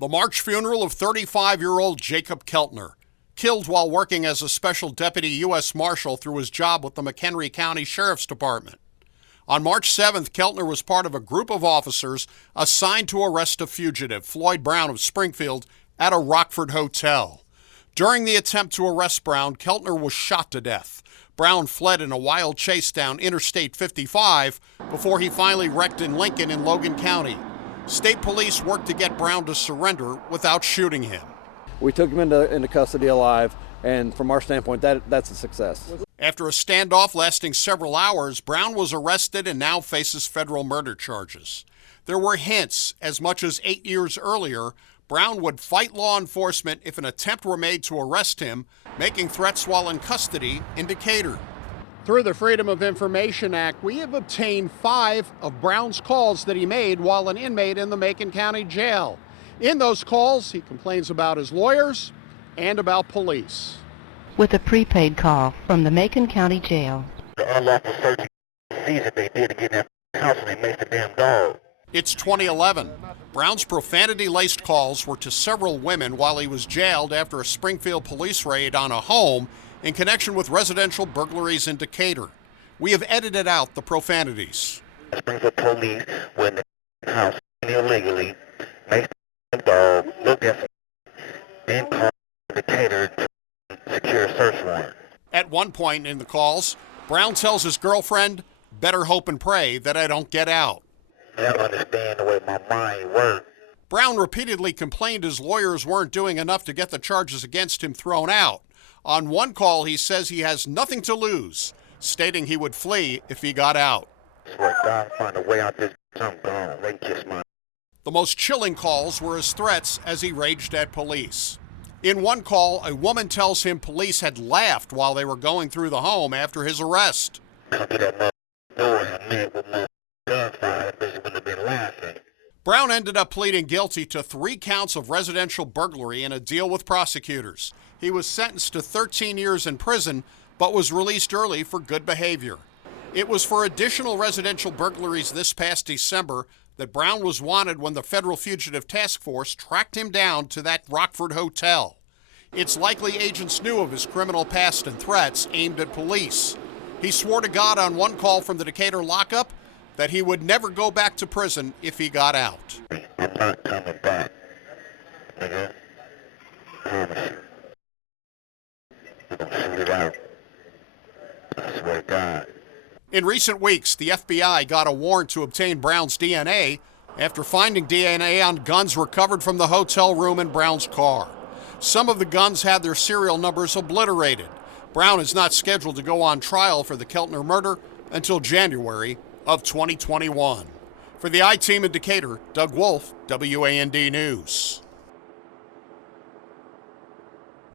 The March funeral of 35-year-old Jacob Keltner, killed while working as a special deputy U.S. Marshal through his job with the Macon County Sheriff's Department. On March 7th, Keltner was part of a group of officers assigned to arrest a fugitive, Floyd Brown of Springfield, at a Rockford hotel. During the attempt to arrest Brown, Keltner was shot to death. Brown fled in a wild chase down Interstate 55 before he finally wrecked in Lincoln in Logan County. State police worked to get Brown to surrender without shooting him. We took him into custody alive, and from our standpoint, that's a success. After a standoff lasting several hours, Brown was arrested and now faces federal murder charges. There were hints, as much as 8 years earlier, Brown would fight law enforcement if an attempt were made to arrest him, making threats while in custody in Decatur. Through the Freedom of Information Act, we have obtained 5 of Brown's calls that he made while an inmate in the Macon County Jail. In those calls, he complains about his lawyers and about police. With a prepaid call from the Macon County Jail. The unlawful search sees that they did to get in that house and they maced the damn dog. It's 2011. Brown's profanity-laced calls were to several women while he was jailed after a Springfield police raid on a home in connection with residential burglaries in Decatur. We have edited out the profanities. Springfield police went in the house illegally, maced the dog, looked at some, then called Decatur to secure a search warrant. At one point in the calls, Brown tells his girlfriend, "Better hope and pray that I don't get out." I don't understand the way my mind works. Brown repeatedly complained his lawyers weren't doing enough to get the charges against him thrown out. On one call, he says he has nothing to lose, stating he would flee if he got out. I swear to God, find a way out this, I'm gone. They kiss my... The most chilling calls were his threats as he raged at police. In one call, a woman tells him police had laughed while they were going through the home after his arrest. Come to that mother door and a man with my gunfire, bitch wouldn't have been laughing. Brown ended up pleading guilty to 3 counts of residential burglary in a deal with prosecutors. He was sentenced to 13 years in prison, but was released early for good behavior. It was for additional residential burglaries this past December that Brown was wanted when the Federal Fugitive Task Force tracked him down to that Rockford hotel. It's likely agents knew of his criminal past and threats aimed at police. He swore to God on one call from the Decatur lockup that he would never go back to prison if he got out. I'm not coming back, nigga. I promise you. We're gonna shoot it out. I swear to God. In recent weeks, the FBI got a warrant to obtain Brown's DNA after finding DNA on guns recovered from the hotel room in Brown's car. Some of the guns had their serial numbers obliterated. Brown is not scheduled to go on trial for the Keltner murder until January of 2021. For the I-Team in Decatur, Doug Wolfe, WAND News.